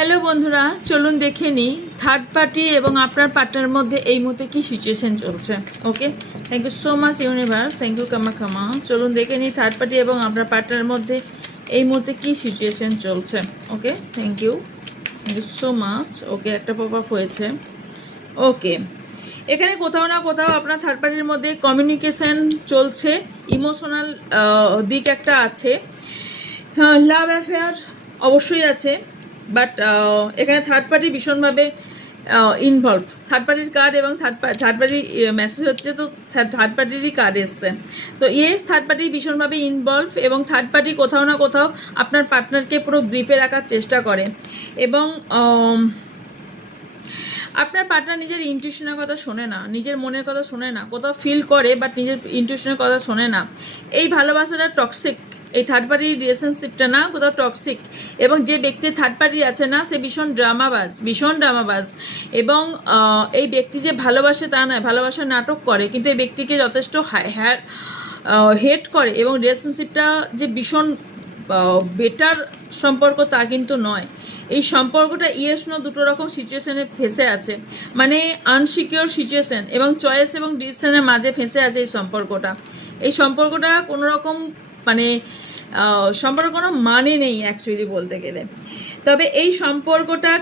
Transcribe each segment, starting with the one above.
Hello বন্ধুরা, চলুন দেখে নিই থার্ড পার্টি এবং আপনার পার্টনারের মধ্যে এই মুহূর্তে কি সিচুয়েশন চলছে। Okay, thank you so much universe, thank you comma. চলুন দেখে নিই থার্ড পার্টি এবং আপনার পার্টনারের মধ্যে এই মুহূর্তে কি সিচুয়েশন চলছে। Okay, thank you so much. ওকে, একটা পপ আপ হয়েছে। ওকে, এখানে কোথাও না কোথাও আপনার থার্ড পার্টির মধ্যে কমিউনিকেশন চলছে, ইমোশনাল দিক একটা আছে, লাভ অ্যাফেয়ার অবশ্যই আছে, বাট এখানে থার্ড পার্টি ভীষণভাবে ইনভলভ। থার্ড পার্টির কার্ড এবং থার্ড পার্টির মেসেজ হচ্ছে, তো থার্ড পার্টিরই কার্ড এসছে। তো ইয়েস, থার্ড পার্টি ভীষণভাবে ইনভলভ এবং থার্ড পার্টি কোথাও না কোথাও আপনার পার্টনারকে পুরো গ্রিপে রাখার চেষ্টা করে এবং আপনার পার্টনার নিজের ইনটিউশনের কথা শোনে না, নিজের মনের কথা শোনে না, কোথাও ফিল করে বাট নিজের ইনটিউশনের কথা শোনে না। এই ভালোবাসাটা টক্সিক, এই থার্ড পার্টির রিলেশনশিপটা না কোথাও টক্সিক, এবং যে ব্যক্তি থার্ড পার্টি আছে না, সে ভীষণ ড্রামাবাজ এবং এই ব্যক্তি যে ভালোবাসে তা নয়, ভালোবাসার নাটক করে, কিন্তু এই ব্যক্তিকে যথেষ্ট হেট করে এবং রিলেশনশিপটা যে ভীষণ বেটার সম্পর্ক তা কিন্তু নয়। এই সম্পর্কটা ইয়েস নো দুটো রকম সিচুয়েশনে ফেসে আছে, মানে আনসিকিওর সিচুয়েশন এবং চয়েস এবং ডিসিশনের মাঝে ফেসে আছে এই সম্পর্কটা কোনো রকম মানে সম্পর্ক কোনো মানে নেই অ্যাকচুয়ালি বলতে গেলে। তবে এই সম্পর্কটা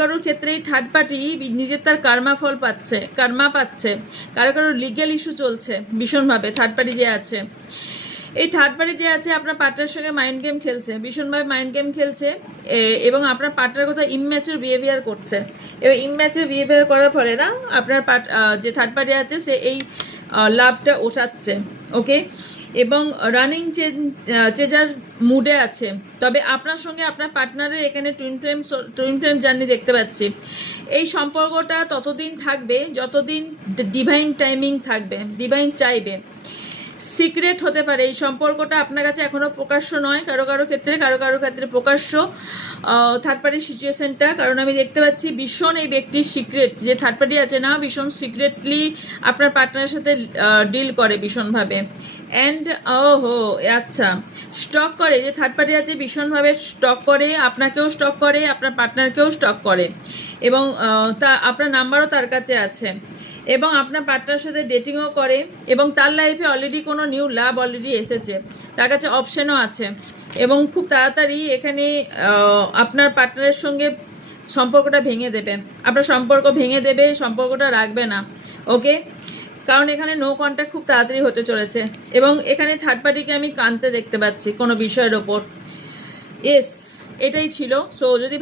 কারোর ক্ষেত্রেই থার্ড পার্টি নিজের তার কার্মা পাচ্ছে, কারো লিগ্যাল ইস্যু চলছে ভীষণভাবে। থার্ড পার্টি যে আছে, এই থার্ড পার্টি যে আছে আপনার পার্টনারের সঙ্গে মাইন্ড গেম খেলছে, ভীষণভাবে মাইন্ড গেম খেলছে এবং আপনার পার্টনার কোথাও ইমম্যাচিওর বিহেভিয়ার করছে, এবং ইমম্যাচিওর বিহেভিয়ার করার ফলে না আপনার যে থার্ড পার্টি আছে সে এই লাভটা ওঠাচ্ছে। ওকে, এবং রানিং চেজার মুডে আছে। তবে আপনার সঙ্গে আপনার পার্টনারের এখানে টুইন ফ্লেম জার্নি দেখতে পাচ্ছি। এই সম্পর্কটা ততদিন থাকবে যতদিন ডিভাইন টাইমিং থাকবে, ডিভাইন চাইবে। সিক্রেট হতে পারে এই সম্পর্কটা, আপনার কাছে এখনো প্রকাশ্য নয়, কারো ক্ষেত্রে প্রকাশ্য থার্ড পার্টির সিচুয়েশনটা। কারণ আমি দেখতে পাচ্ছি ভীষণ এই ব্যক্তির সিক্রেট, যে থার্ড পার্টি আছে না, ভীষণ সিক্রেটলি আপনার পার্টনারের সাথে ডিল করে ভীষণভাবে। অ্যান্ড আচ্ছা, স্টক করে, যে থার্ড পার্টি আছে ভীষণভাবে স্টক করে, আপনাকেও স্টক করে, আপনার পার্টনারকেও স্টক করে, এবং তা আপনার নাম্বারও তার কাছে আছে, এবং আপনার পার্টনারের সাথে ডেটিংও করে, এবং তার লাইফে অলরেডি কোনো নিউ লাভ অলরেডি এসেছে, তার কাছে অপশনও আছে, এবং খুব তাড়াতাড়ি এখানে আপনার পার্টনারের সঙ্গে সম্পর্কটা ভেঙে দেবে, আপনার সম্পর্ক ভেঙে দেবে, সম্পর্কটা রাখবে না। ওকে, কারণ এখানে নো কন্ট্যাক্ট খুব তাড়াতাড়ি হতে চলেছে, এবং এখানে থার্ড পার্টিকে আমি কাঁদতে দেখতে পাচ্ছি কোনো বিষয়ের ওপর। এটাই ছিল। সো যদি